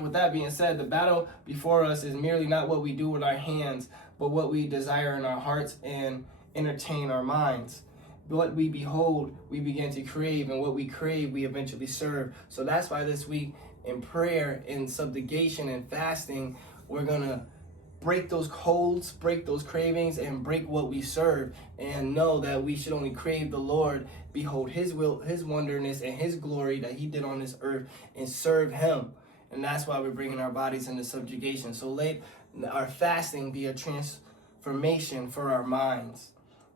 with that being said, the battle before us is merely not what we do with our hands, but what we desire in our hearts and entertain our minds. What we behold, we begin to crave, and what we crave, we eventually serve. So that's why this week in prayer, in subjugation and fasting, we're going to break those codes, break those cravings, and break what we serve, and know that we should only crave the Lord, behold his will, his wonderness, and his glory that he did on this earth, and serve him. And that's why we're bringing our bodies into subjugation. So let our fasting be a transformation for our minds.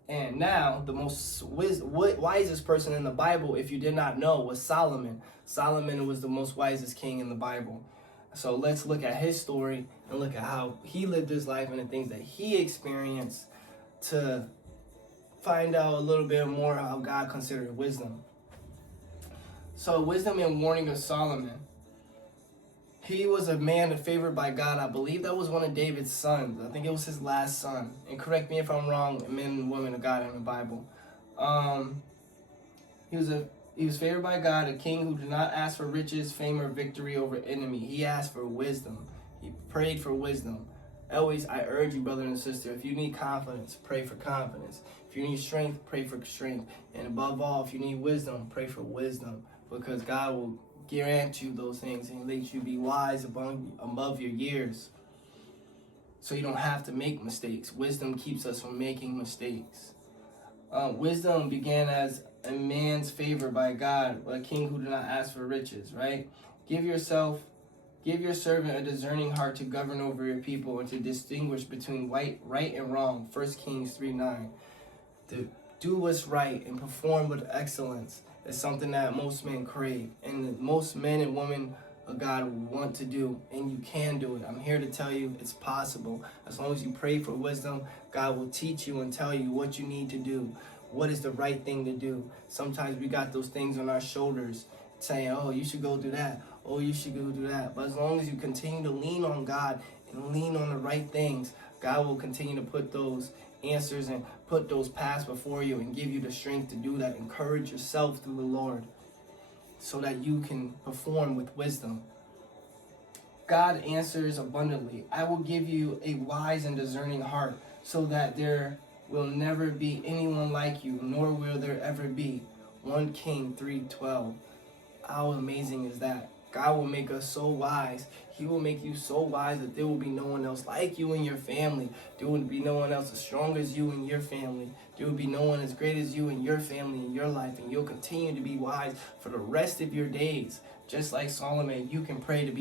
And now, the most wisest person in the Bible, if you did not know, was Solomon. Solomon was the most wisest king in the Bible. So let's look at his story and look at how he lived his life and the things that he experienced to find out a little bit more how God considered wisdom. So, wisdom and warning of Solomon. He was a man favored by God. I believe that was one of David's sons. I think it was his last son. And correct me if I'm wrong, men and women of God in the Bible. He was favored by God, a king who did not ask for riches, fame, or victory over enemy. He asked for wisdom. He prayed for wisdom. Always, I urge you, brother and sister, if you need confidence, pray for confidence. If you need strength, pray for strength. And above all, if you need wisdom, pray for wisdom. Because God will grant you those things and let you be wise above your years. So you don't have to make mistakes. Wisdom keeps us from making mistakes. Wisdom began as a man's favor by God, a king who did not ask for riches, right? Give your servant a discerning heart to govern over your people and to distinguish between right and wrong. 1 Kings 3:9. To do what's right and perform with excellence is something that most men crave, and most men and women of God want to do, and you can do it. I'm here to tell you it's possible. As long as you pray for wisdom, God will teach you and tell you what you need to do, what is the right thing to do. Sometimes we got those things on our shoulders saying, oh, you should go do that. Oh, you should go do that. But as long as you continue to lean on God and lean on the right things, God will continue to put those answers and put those paths before you and give you the strength to do that. Encourage yourself through the Lord so that you can perform with wisdom. God answers abundantly. I will give you a wise and discerning heart so that there will never be anyone like you, nor will there ever be. 1 King 3:12. How amazing is that? God will make us so wise. He will make you so wise that there will be no one else like you in your family. There will be no one else as strong as you in your family. There will be no one as great as you in your family, in your life. And you'll continue to be wise for the rest of your days. Just like Solomon, you can pray to be